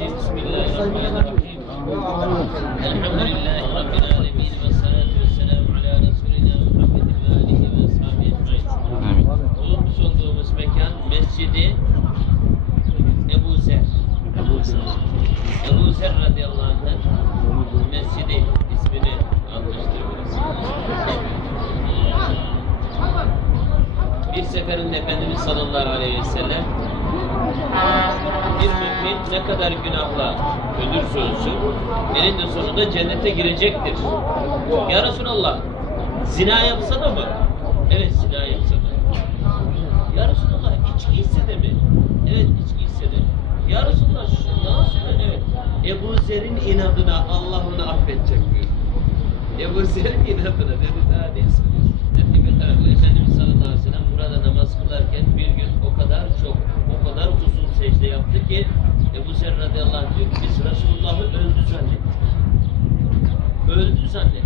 الرجيم بسم الله الرحمن الرحيم الحمد لله رب العالمين والصلاة والسلام على رسولنا محمد وآله وأصحابه أجمعين Amin. Bulunmuş olduğumuz mekan Mescidi Ebu Zer. Ebu Zer radıyallahu anh'ın mescidi ismini almıştır burası. Bir seferinde Efendimiz sallallahu aleyhi ve sellem bir mümin ne kadar günahla ölürse ölsün eninde sonunda cennete girecektir. Ya Resulallah zina yapsa da mı? Evet zina yapsa da. Ya Resulallah içki ise de mi? Evet içki ise de. Ya Resulallah yalan söyle evet. Ebu Zer'in inadına Allah onu affedecek diyor. Ebu Zer'in inadına dedi daha ne öyle. Efendimiz sallallahu aleyhi ve sellem burada namaz kılarken bir gün o kadar çok, o kadar uzun secde yaptı ki Ebu Zer radıyallahu anh diyor ki biz Resulullah'ı öldü zannettik. Öldü zannettik.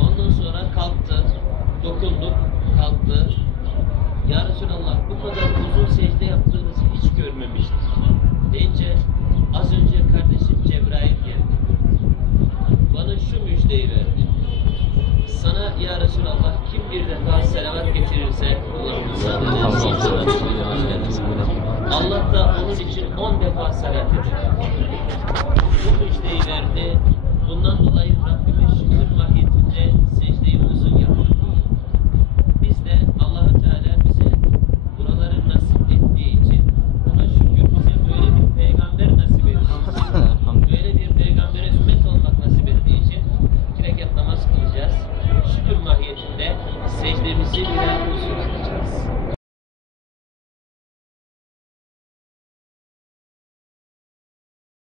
Ondan sonra kalktı, dokunduk, kalktı. Ya Resulallah bu kadar uzun secde yaptığınızı hiç görmemiştim. Deyince az önce kardeşim Cebrail geldi. Bana şu müjdeyi verdi. Sana ya Resulallah kim bir defa selavat geçirirse Allah'ın Allah 10 defa salat edildi. Bu müjdeyi verdi. Bundan dolayı Rabbime şükür mahiyetinde secdeyi uzun yaptık. Biz de allah Teala bize buraları nasip ettiği için ona şükür bize böyle bir peygamber nasip ettiği böyle bir peygambere ümmet olmak nasip ettiği için iki rekat namaz kılacağız. Şükür mahiyetinde secdemizi biraz uzun yapacağız.